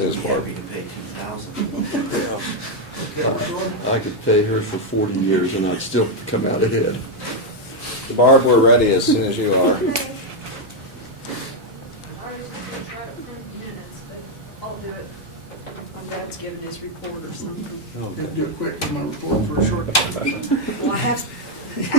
Says Barb. Happy to pay $2,000. I could pay her for 40 years and I'd still come out ahead. Barb, we're ready as soon as you are. Okay. I was gonna try to print minutes, but I'll do it. My dad's giving his report or something. Do it quick, my report for a short. Well, I have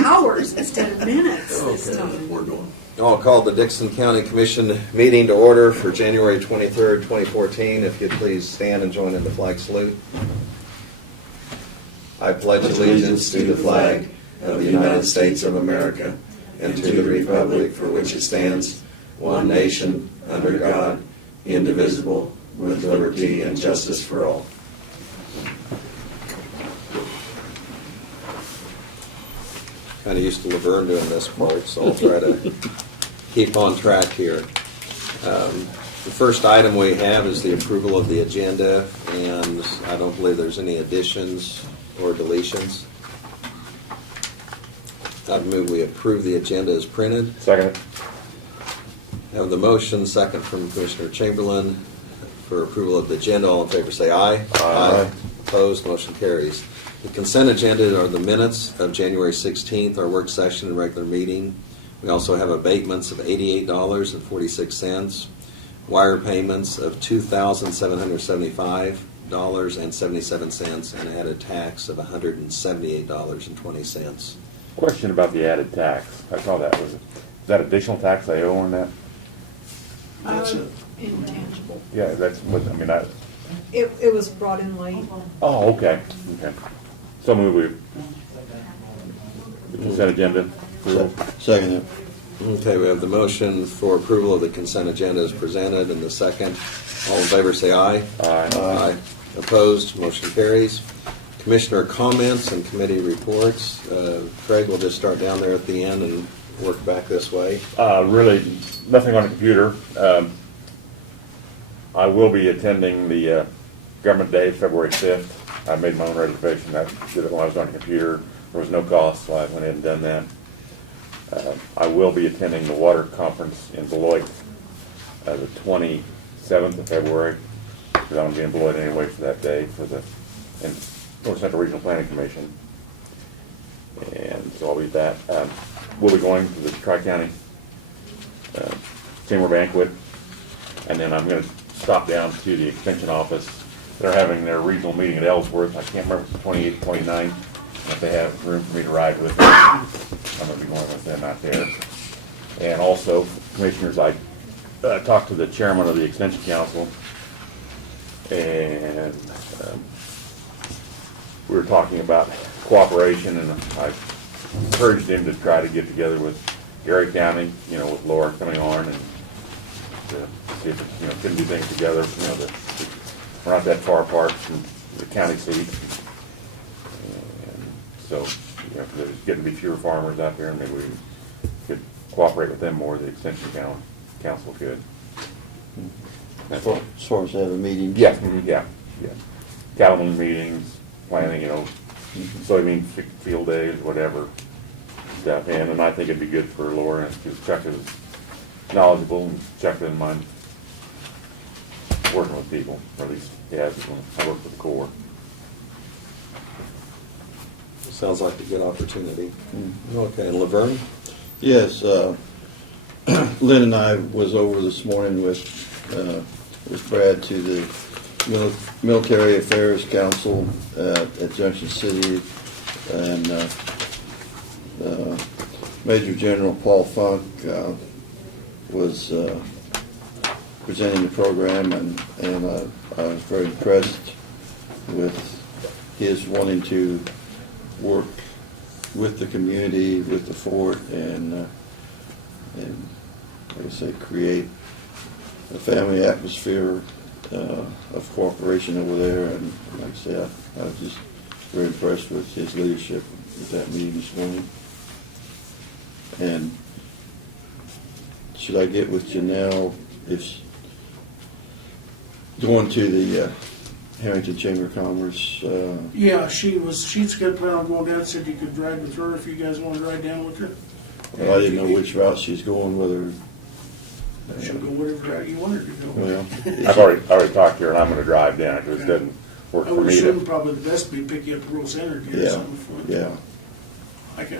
hours instead of minutes this Okay, time. we're going. I'll call the Dixon County Commission meeting to order for January 23rd, 2014. If you'd please stand and join in the flag salute. I pledge allegiance to the flag of the United States of America and to the republic for which it stands, one nation, under God, indivisible, with liberty and justice for all. Kind of used to Laverne doing this part, so I'll try to keep on track here. The first item we have is the approval of the agenda, and I don't believe there's any additions or deletions. I'd move we approve the agenda as printed. Second. Have the motion, second from Commissioner Chamberlain for approval of the agenda. All in favor say aye. Aye. Opposed, motion carries. The consent agenda are the minutes of January 16th, our work session and regular meeting. We also have abatements of $88.46, wire payments of $2,775.77, and added tax of $178.20. Question about the added tax. I saw that. Is that additional tax they owe on that? That's it. Intangible. Yeah, that's what, I mean, It was brought in late. oh, okay, okay. So move the consent agenda. approval. Second it. Okay, we have the motion for approval of the consent agenda as presented, and the second. All in favor say aye. Aye. Aye. Opposed, motion carries. Commissioner comments and committee reports. Craig, we'll just start down there at the end and work back this way. Really, nothing on the computer. I will be attending the Government Day, February 5th. I made my own reservation. I did it when I was on the computer. There was no cost, so I went ahead and done that. I will be attending the water conference in Beloit the 27th of February, because I'm going to be in Beloit anyway for that day for the North Central Regional Planning Commission. And so I'll be at that. We'll be going to the Tri-County Chamber Banquet, and then I'm going to stop down to the Extension Office. They're having their regional meeting at Ellsworth. I can't remember if it's 28th, 29th. If they have room for me to ride with them, I'm going to be going with them out there. And also, commissioners, I talked to the chairman of the Extension Council, and we were talking about cooperation, and I encouraged him to try to get together with Gary County, with Laura coming on, and to see if, couldn't do things together, we're not that far apart from the county seat. And so, there's getting to be fewer farmers out there, and maybe we could cooperate with them more, the Extension Council could. As far as they have a meeting. Yeah, yeah. Cattlemen meetings, planning, soybean field days, whatever stuff. And I think it'd be good for Laura, because Chuck is knowledgeable, and Chuck doesn't mind working with people, or at least he has when I work with the Corps. Sounds like a good opportunity. Okay, and Laverne? Yes, Lynn and I was over this morning with Brad to the Military Affairs Council at Junction City, and Major General Paul Funk was presenting the program, and I was very impressed with his wanting to work with the community, with the fort, and like I say, create a family atmosphere of cooperation over there. And like I say, I was just very impressed with his leadership at that meeting this morning. And should I get with Janelle if going to the Harrington Chamber of Commerce? Yeah, she's got plan on going down, said you could ride with her if you guys want to ride down with her. Well, I didn't know which route she's going, whether She'll go whatever route you want her to go. Well, I've already talked to her, and I'm gonna drive down, because it doesn't work I for would me assume to. probably the best would be pick you up at Rural Center or yeah, something. for- yeah.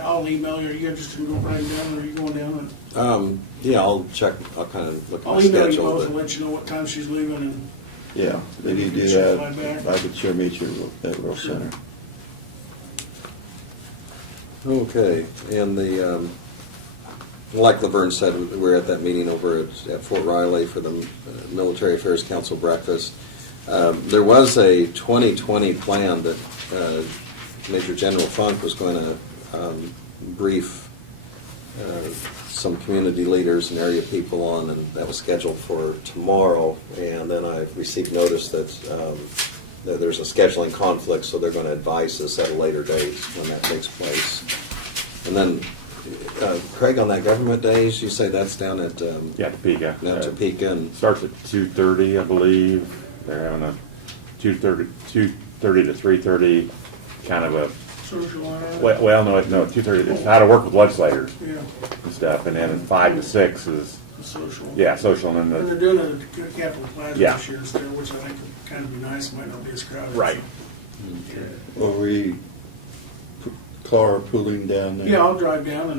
I'll email you. Are you interested in going riding down, or are you going down? Yeah, I'll check, I'll kind of look at I'll my email you schedule. both but- and let you know what time she's leaving, and Yeah, if you do Sure, that, fly back. I could sure meet you at Rural Center. Okay, and like Laverne said, we're at that meeting over at Fort Riley for the Military Affairs Council breakfast. There was a 2020 plan that Major General Funk was going to brief some community leaders and area people on, and that was scheduled for tomorrow. And then I received notice that there's a scheduling conflict, so they're going to advise us at a later date when that takes place. And then, Craig, on that government days, you say that's down at Yeah, Topeka. down Topeka, and Starts at 2:30, I believe. They're having a 2:30 to 3:30 kind of a, social hour. well, no, 2:30, it's how to work with legislators Yeah, and stuff, and then 5 to 6 is, the social. yeah, social, and And then they're doing it at the Capitol Plaza Yeah. this year instead, which I think would kind of be nice. Might not be as crowded. Right. so. Are we car pooling down there? Yeah, I'll drive down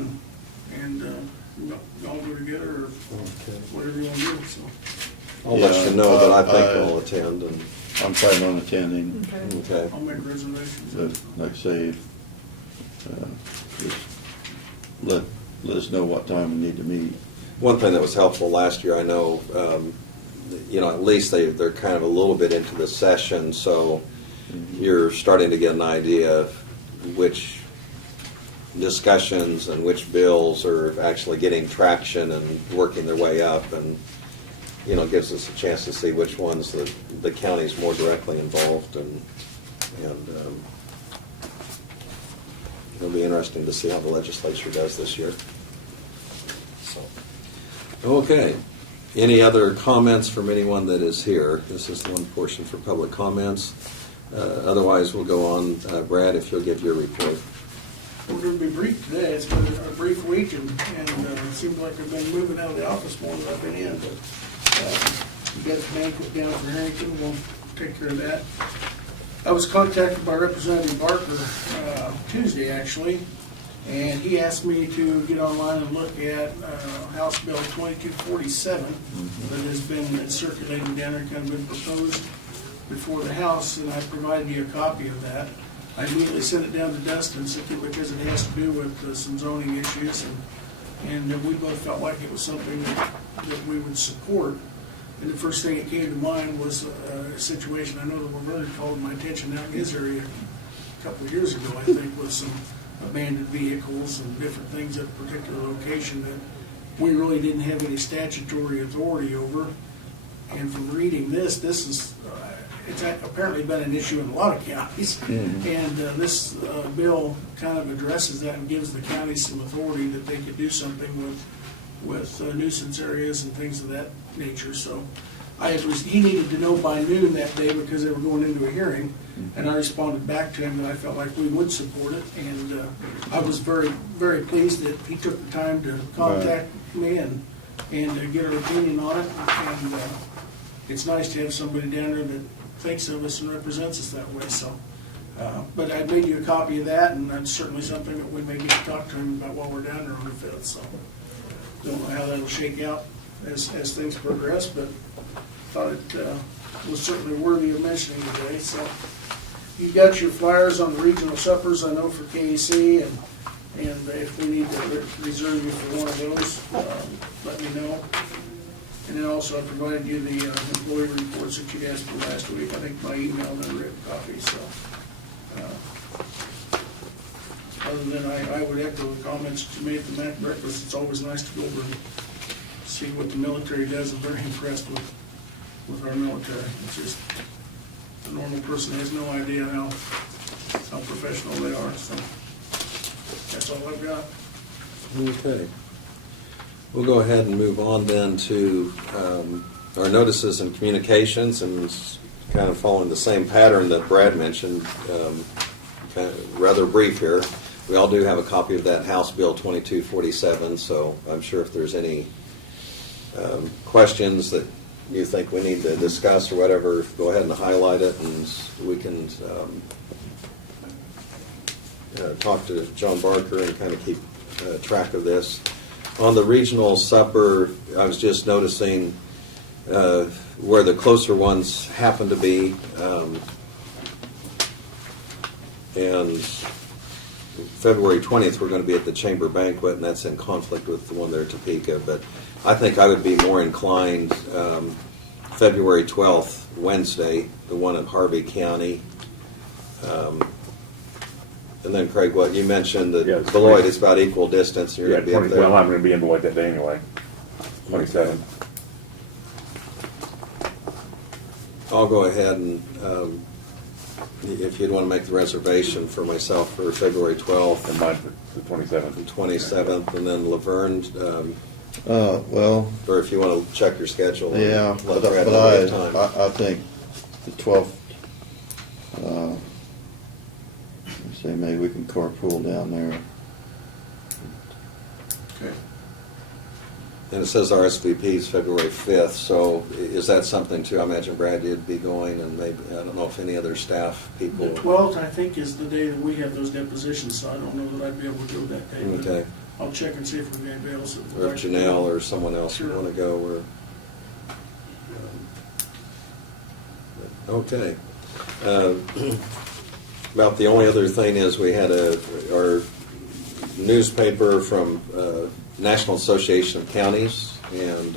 and y'all go together or whatever you want to do. So I'll let Yeah, you know that I think I- I'll attend. And I'm planning on attending, okay, I'll make reservations. but like I say, just let us know what time we need to meet. one thing that was helpful last year, I know, at least they're kind of a little bit into the session, so you're starting to get an idea of which discussions and which bills are actually getting traction and working their way up, and gives us a chance to see which ones the county's more directly involved, and it'll be interesting to see how the legislature does this year. So, okay. Any other comments from anyone that is here? This is the one portion for public comments. Otherwise, we'll go on. Brad, if you'll give your report. We're going to be brief today. It's been a brief week, and it seems like I've been moving out of the office more than I've been in. But you got the banquet down for Harrington. We'll take care of that. I was contacted by Representative Barker Tuesday, actually, and he asked me to get online and look at House Bill 2247 that has been circulating down there, kind of been proposed before the House, and I provided you a copy of that. I immediately sent it down to Dustin simply because it has to do with some zoning issues, and we both felt like it was something that we would support. And the first thing that came to mind was a situation I know that Laverne called my attention out in his area a couple of years ago, I think, with some abandoned vehicles and different things at a particular location that we really didn't have any statutory authority over. And from reading this is, it's apparently been an issue in a lot of counties. And this bill kind of addresses that and gives the counties some authority that they could do something with nuisance areas and things of that nature. So he needed to know by noon that day because they were going into a hearing, and I responded back to him that I felt like we would support it, and I was very, very pleased that he took the time to contact me and get our opinion on it, and it's nice to have somebody down there that thinks of us and represents us that way. So, but I made you a copy of that, and that's certainly something that we may get to talk to him about while we're down there on the 5th. So, don't know how that'll shake out as things progress, but thought it was certainly worthy of mentioning today. So, you got your flyers on the regional suppers, I know, for KAC, and if we need to reserve you for one of those, let me know. And then also I provided you the employee reports that you asked for last week, I think by email and a written copy, so. Other than I would echo the comments that you made at the MAC breakfast. It's always nice to go over and see what the military does. I'm very impressed with our military. It's just, the normal person has no idea how professional they are, so that's all I've got. Okay. We'll go ahead and move on then to our notices and communications, and kind of following the same pattern that Brad mentioned, kind of rather brief here. We all do have a copy of that House Bill 2247, so I'm sure if there's any questions that you think we need to discuss or whatever, go ahead and highlight it, and we can talk to John Barker and kind of keep track of this. On the regional supper, I was just noticing where the closer ones happen to be. And February 20th, we're going to be at the Chamber Banquet, and that's in conflict with the one there at Topeka. But I think I would be more inclined February 12th, Wednesday, the one in Harvey County. And then, Craig, what you mentioned that Yeah, it's Beloit great. is about equal distance, and you're Yeah, going to be up 20, there. well, I'm going to be in Beloit that day anyway, 27. I'll go ahead and, if you'd want to make the reservation for myself for February 12th And mine for the 27th. and 27th, and then Laverne, Well, or if you want to check your schedule. and yeah, let but Brad know ahead of time. I think the 12th, let's say maybe we can carpool down there. Okay. And it says RSVP is February 5th, so is that something too? I imagine Brad, you'd be going, and maybe, I don't know if any other staff people. The 12th, I think, is the day that we have those depositions, so I don't know that I'd be able to go that day. but Okay, I'll check and see if we have anybody else. that would or like if to go. Janelle or someone else would Sure. want to go, or. Okay. About the only other thing is we had our newspaper from National Association of Counties, and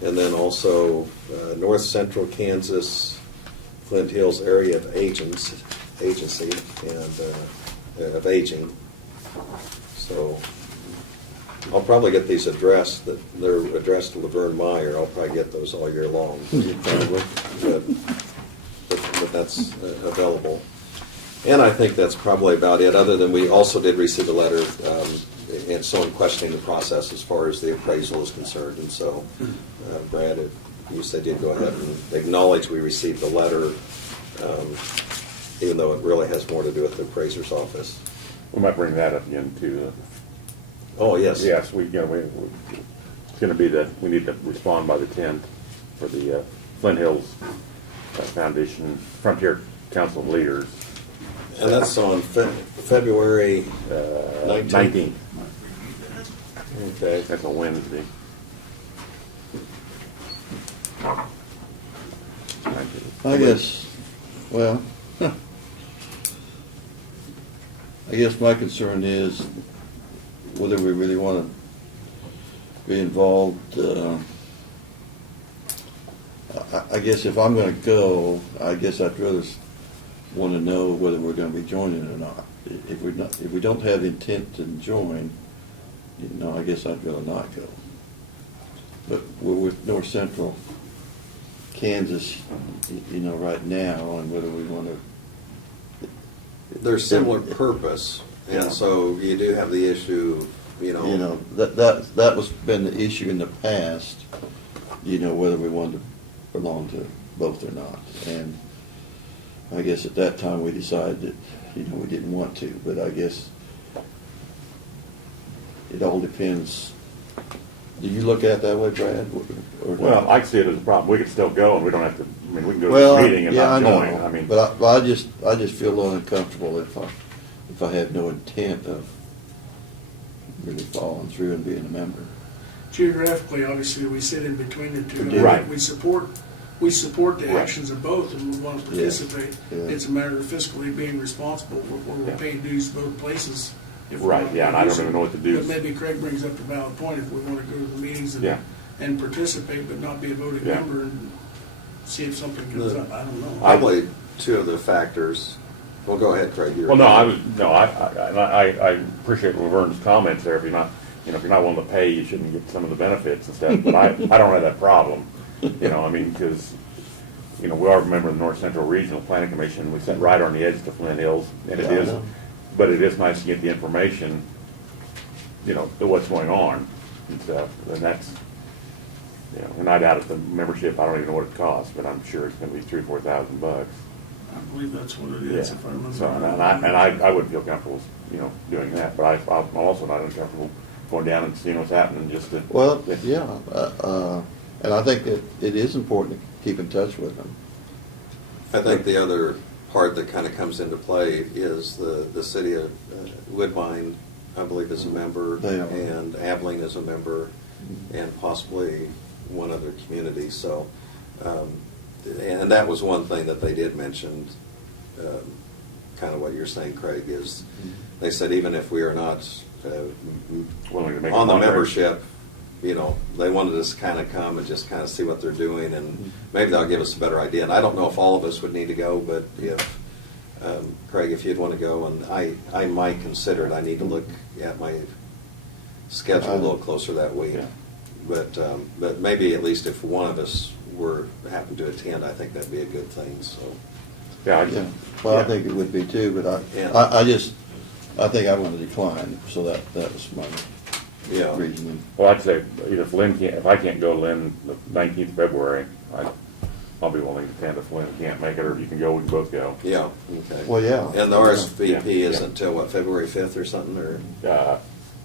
then also North Central Kansas Flint Hills Area of Agency and of Aging. So I'll probably get these addressed, that they're addressed to Laverne Meyer. I'll probably get those all year long. But that's available. And I think that's probably about it, other than we also did receive a letter and someone questioning the process as far as the appraisal is concerned. And so, Brad, if you said you'd go ahead and acknowledge we received the letter, even though it really has more to do with the appraiser's office. We might bring that up again too. Oh, yes. Yes, it's going to be that we need to respond by the 10th for the Flint Hills Foundation Frontier Council of Leaders. And that's on February 19th. 19th. Okay. That's a Wednesday. 19th. I guess, well, I guess my concern is whether we really want to be involved. I guess if I'm going to go, I guess I'd rather want to know whether we're going to be joining or not. If we don't have the intent to join, I guess I'd rather not go. But we're with North Central Kansas, right now, and whether we want to. They're similar purpose, Yeah. and so you do have the issue, That was been the issue in the past, whether we wanted to belong to both or not. And I guess at that time we decided that, we didn't want to, but I guess it all depends. Do you look at it that way, Brad? Or Well, not? I see it as a problem. We could still go, and we don't have to. I mean, we can go Well, to the meeting and yeah, I not know, join. I mean, but I just feel a little uncomfortable if I have no intent of really following through and being a member. Geographically, obviously, we sit in between the two. We do. Right. We support the Right. actions of both and we want to participate. Yeah. It's a matter of fiscally being responsible where we're Yeah. paying dues both places. if we're Right, not yeah, and I don't using- even know what to do. But maybe Craig brings up a valid point, if we want to go to the meetings Yeah. and participate, but not be a voting Yeah. member and see if something comes up, I don't know. Probably two of the factors. Well, go ahead, Craig. Well, no, I appreciate Laverne's comments there. If you're not willing to pay, you shouldn't get some of the benefits and stuff. But I don't have that problem. Because we are a member of the North Central Regional Planning Commission. We sit right on the edge of the Flint Hills, and Yeah, I know. but it is nice to get the information, of what's going on and stuff. And that's, and I doubt if the membership, I don't even know what it costs, but I'm sure it's going to be $3,000-4,000. I believe that's what it is, Yeah. if I remember. So, and I would feel comfortable, doing that, but I'm also not uncomfortable going down and seeing what's happening, just to. Well, yeah, and I think that it is important to keep in touch with them. I think the other part that kind of comes into play is the city of Woodbine, I believe, is a member. They are. And Abilene is a member, and possibly one other community, so, and that was one thing that they did mention, kind of what you're saying, Craig, is they said even if we are not Willing to make on a the fundraiser. membership, you know, they wanted us to kind of come and just kind of see what they're doing, and maybe they'll give us a better idea. And I don't know if all of us would need to go, but if, Craig, if you'd want to go, and I might consider it, I need to look at my schedule a little closer that week. Yeah. But maybe at least if one of us happened to attend, I think that'd be a good thing, so. Yeah, Yeah, well, I Yeah. think it would be too, but Yeah. I think I want to decline, so that was my Yeah. reasoning. well, I'd say either if I can't go, Lynn, the 19th of February, I'll be willing to attend. If Lynn can't make it, or if you can go, we can both go. Yeah, okay. Well, yeah. And the RSVP Yeah. is until what, February 5th or something, or?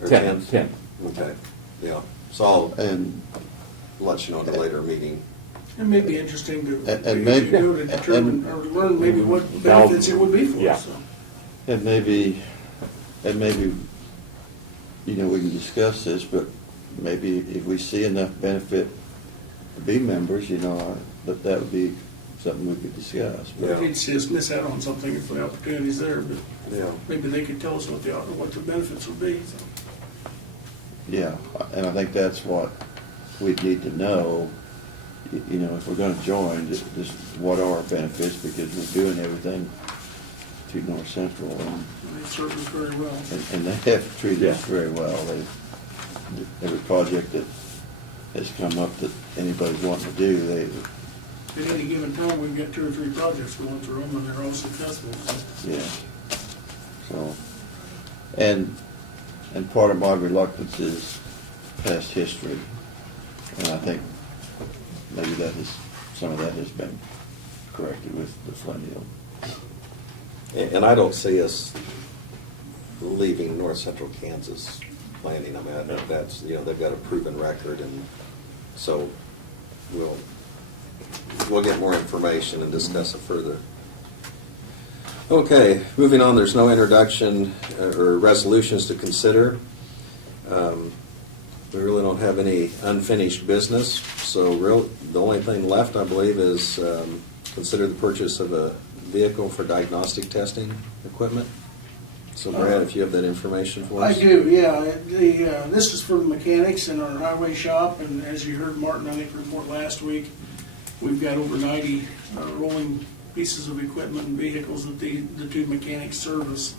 Or 10th. 10th? Okay, yeah. So I'll And, let you know at a later meeting. It may be interesting to, And if maybe- you go to determine, or learn maybe what benefits it would be for Yeah. us, so. and maybe, you know, we can discuss this, but maybe if we see enough benefit to be members, you know, that would be something we could discuss. But- Yeah. We'd see us miss out on something if the opportunity's there, but Yeah. maybe they could tell us what the benefits would be, so. Yeah, and I think that's what we need to know, you know, if we're gonna join, just what are our benefits, because we're doing everything to North Central, and They serve us very well. they have treated us Yeah. very well. Every project that has come up that anybody's wanting to do, At any given time, we've got 2 or 3 projects going through them, and they're all successful, so. yeah. So, and part of my reluctance is past history, and I think maybe some of that has been corrected with the Flint Hill. And I don't see us leaving North Central Kansas planning. I mean, I think that's, you know, they've got a proven record, and so we'll get more information and discuss it further. Okay, moving on, there's no introduction or resolutions to consider. We really don't have any unfinished business, so the only thing left, I believe, is consider the purchase of a vehicle for diagnostic testing equipment. So Brad, if you have that information for I us. do, yeah. This is for the mechanics in our highway shop, and as you heard Martin, I think, report last week, we've got over 90 rolling pieces of equipment and vehicles that the 2 mechanics service.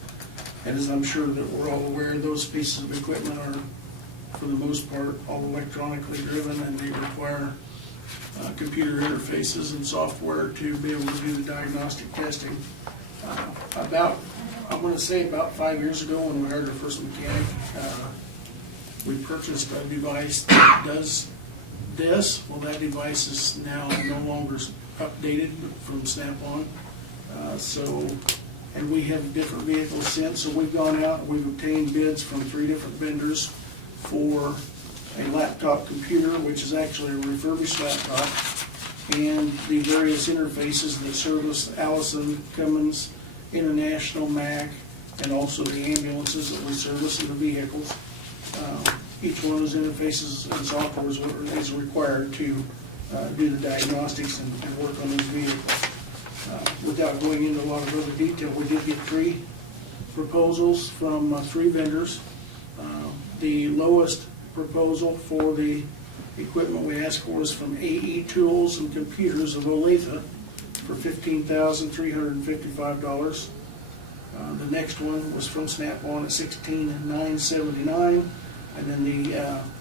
And as I'm sure that we're all aware, those pieces of equipment are, for the most part, all electronically driven, and they require computer interfaces and software to be able to do the diagnostic testing. I'm going to say about 5 years ago, when we hired our first mechanic, we purchased a device that does this. Well, that device is now no longer updated from Snap-on. And we have different vehicles since, so we've gone out and we've obtained bids from 3 different vendors for a laptop computer, which is actually a refurbished laptop, and the various interfaces that service Allison, Cummins, International, Mac, and also the ambulances that we service in the vehicles. Each one of those interfaces and software is required to do the diagnostics and work on those vehicles. Without going into a lot of other detail, we did get 3 proposals from 3 vendors. The lowest proposal for the equipment we asked for is from AE Tools and Computers of Olathe for $15,355. The next one was from Snap-on at $16,979, and then the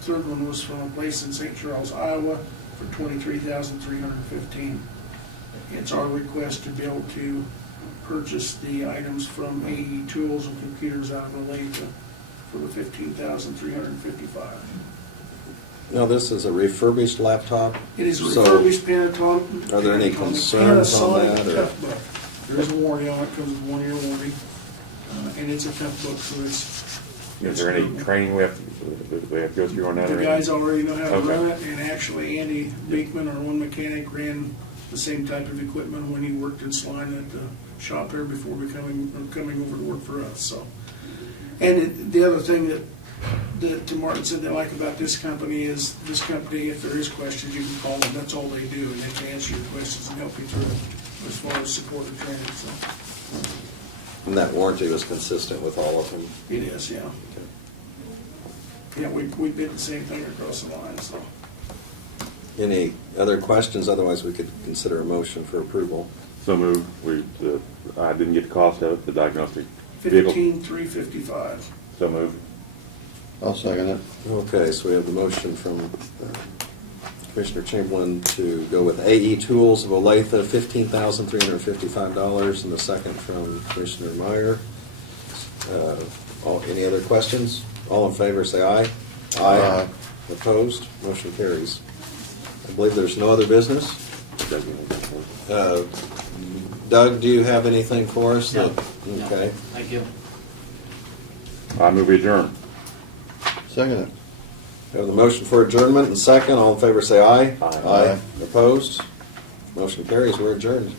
third one was from a place in St. Charles, Iowa for $23,315. It's our request to be able to purchase the items from AE Tools and Computers out of Olathe for the $15,355. Now, this is a refurbished laptop. It is a So, refurbished Panasonic. are there any concerns on that, or- Tough book. There is a warranty on it, comes with a 1-year warranty, and it's a tough book, so it's Is there any training we have to go through on that? The or guys anything? already know how to Okay. run it, and actually Andy Beekman, our one mechanic, ran the same type of equipment when he worked in Slime at the shop there before coming over to work for us, so. And the other thing that to Martin said they like about this company is, this company, if there is questions, you can call them, that's all they do, and they can answer your questions and help you through it as far as support and training, so. And that warranty was consistent with all of them. It is, yeah. Yeah, we did the same thing across the line, so. Any other questions? Otherwise, we could consider a motion for approval. So moved. I didn't get the cost of it, the diagnostic vehicle. 15,355. So moved. I'll second it. Okay, so we have the motion from Commissioner Chamberlain to go with AE Tools of Olathe, $15,355, and the second from Commissioner Meyer. Any other questions? All in favor, say aye. Aye. Opposed? Motion carries. I believe there's no other business. Doug, do you have anything for us? No. Okay. Thank you. I move we adjourn. Second it. We have the motion for adjournment and second. All in favor, say aye. Aye. Aye. Opposed? Motion carries. We're adjourned.